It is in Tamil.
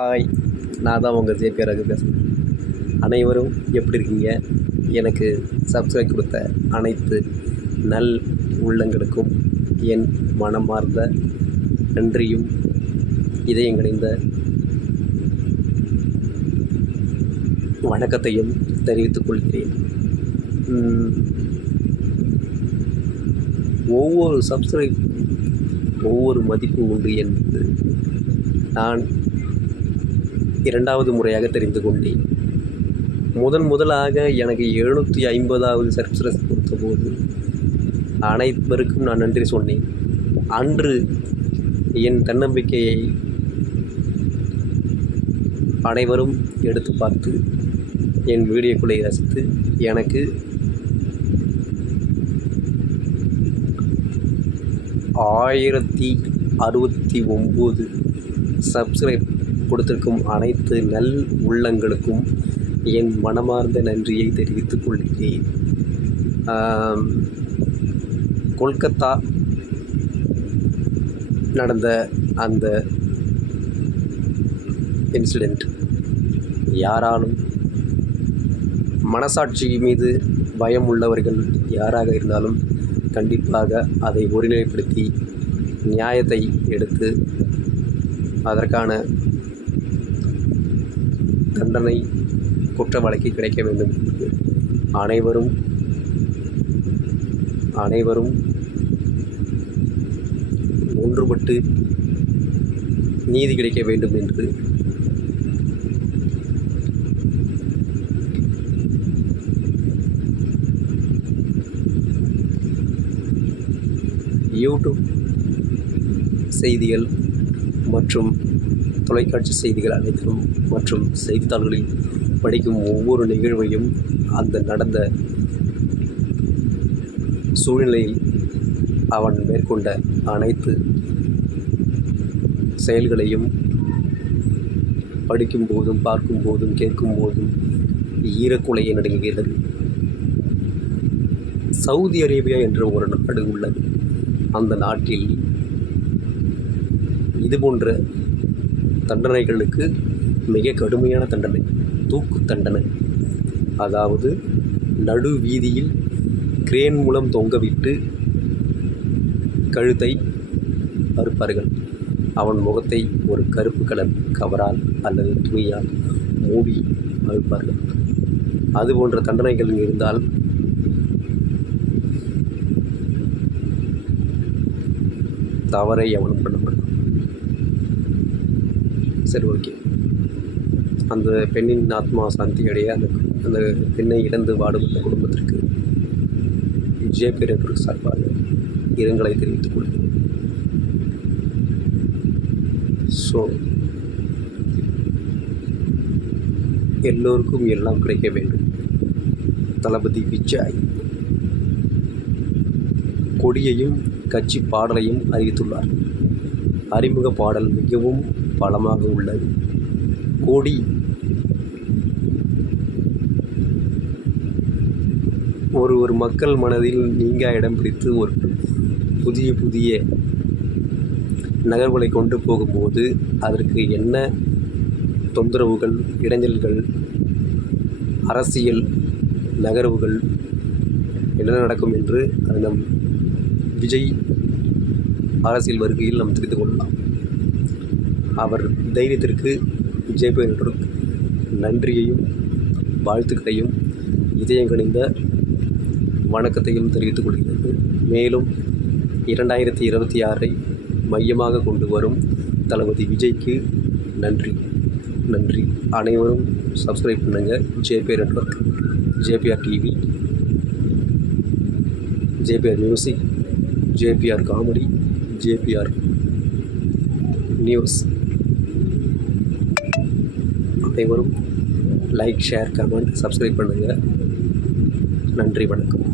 ஹாய் நான் தான் உங்கள் ஜேபி ரகு பேசுகிறேன் அனைவரும் எப்படி இருக்கீங்க? எனக்கு சப்ஸ்கிரைப் கொடுத்த அனைத்து நல் உள்ளங்களுக்கும் என் மனமார்ந்த நன்றியும் இதயங்கணிந்த வணக்கத்தையும் தெரிவித்துக் கொள்கிறேன். ஒவ்வொரு சப்ஸ்கிரைப் ஒவ்வொரு மதிப்பு உண்டு என்பது நான் இரண்டாவது முறையாக தெரிந்து கொண்டேன். முதன் முதலாக எனக்கு எழுநூற்றி ஐம்பதாவது சப்ஸ்கிரைப் கொடுத்தபோது அனைவருக்கும் நான் நன்றி சொன்னேன். அன்று என் தன்னம்பிக்கையை அனைவரும் எடுத்து பார்த்து என் வீடியோக்களை ரசித்து எனக்கு ஆயிரத்தி அறுபத்தி ஒம்பது சப்ஸ்கிரைப் கொடுத்திருக்கும் அனைத்து நல் உள்ளங்களுக்கும் என் மனமார்ந்த நன்றியை தெரிவித்துக் கொள்கிறேன். கொல்கத்தா நடந்த அந்த இன்சிடெண்ட் யாராலும் மனசாட்சி மீது பயம் உள்ளவர்கள் யாராக இருந்தாலும் கண்டிப்பாக அதை ஒருநிலைப்படுத்தி நியாயத்தை எடுத்து அதற்கான தண்டனை குற்ற கிடைக்க வேண்டும். அனைவரும் அனைவரும் ஒன்றுபட்டு நீதி கிடைக்க வேண்டும் என்று யூடியூப் செய்திகள் மற்றும் தொலைக்காட்சி செய்திகள் அனைத்திலும் மற்றும் செய்தித்தாள்களில் படிக்கும் ஒவ்வொரு நிகழ்வையும் அந்த நடந்த சூழ்நிலையில் அவன் மேற்கொண்ட அனைத்து செயல்களையும் படிக்கும் போதும் பார்க்கும் போதும் கேட்கும் போதும் ஈரக்குலையை நடுங்குகிறது. சவுதி அரேபியா என்ற ஒரு நாடு உள்ளது. அந்த நாட்டில் இது போன்ற தண்டனைகளுக்கு மிக கடுமையான தண்டனை தூக்கு தண்டனை. அதாவது நடு வீதியில் கிரேன் மூலம் தொங்கவிட்டு கழுத்தை அறுப்பார்கள். அவன் முகத்தை ஒரு கருப்பு கலர் கவரால் அல்லது துணியால் மூடி அறுப்பார்கள். அது போன்ற தண்டனைகள் இருந்தால் தவறை அவனும் பண்ணப்படும் சரி ஓகே. அந்த பெண்ணின் ஆத்மா சாந்தி அடைய அந்த அந்த பெண்ணை இழந்து வாடுபட்ட குடும்பத்திற்கு விஜய பெரியவருக்கு சார்பாக இரங்கலை தெரிவித்துக் கொள்கிறேன். ஸோ எல்லோருக்கும் எல்லாம் கிடைக்க வேண்டும். தளபதி விஜய் கொடியையும் கட்சி பாடலையும் அறிவித்துள்ளார். அறிமுக பாடல் மிகவும் பலமாக உள்ளது. கொடி. ஒரு ஒரு மக்கள் மனதில் நீங்க இடம் பிடித்து ஒரு புதிய புதிய நகர்வுகளை கொண்டு போகும்போது அதற்கு என்ன தொந்தரவுகள் இடைஞ்சல்கள் அரசியல் நகர்வுகள் என்ன நடக்கும் என்று அது நம் விஜய் அரசியல் வருகையில் நாம் தெரிந்து கொள்ளலாம். அவர் தைரியத்திற்கு விஜய் பெயருக்கு நன்றியையும் வாழ்த்துக்களையும் இதயங்கணிந்த வணக்கத்தையும் தெரிவித்துக் கொள்கிறது. மேலும் இரண்டாயிரத்தி இருபத்தி ஆறை மையமாக கொண்டு வரும் தளபதி விஜய்க்கு நன்றி. நன்றி. அனைவரும் சப்ஸ்கிரைப் பண்ணுங்கள் JBR network JBR TV JBR music JBR comedy JBR news அனைவரும் லைக் ஷேர் கமெண்ட் சப்ஸ்கிரைப் பண்ணுங்கள் நன்றி வணக்கம்.